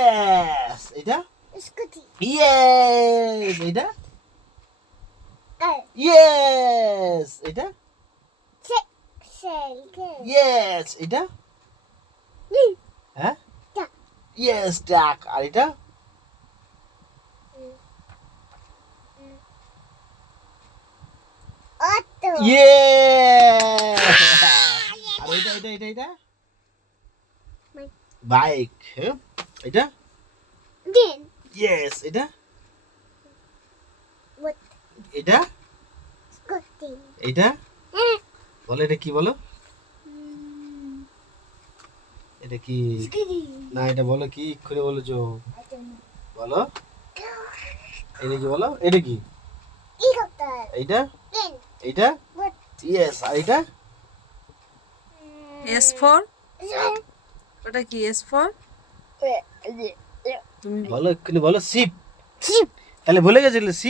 Yes! এটা scooty Yes! এটা কার Yes! এটা সাইকেল Yes! এটা হ্যাঁ Duck. Yes, duck. আর এটা অটো Yes! আর এটা এটা এটা এটা? দিন। Yes! এটা? এটা? স্কুটি এটা? বলো এটা কি বলো? এটা কি? না এটা বলো কি? করে বলো জো। বলো। এটা কি বলো? এটা কি? এইটা? এইটা? ইয়েস আর এটা এস ফর ওটা কি এস ফর তুমি বলো এক্ষুনি বলো শিপ তাহলে ভুলে গেছিলে শিপ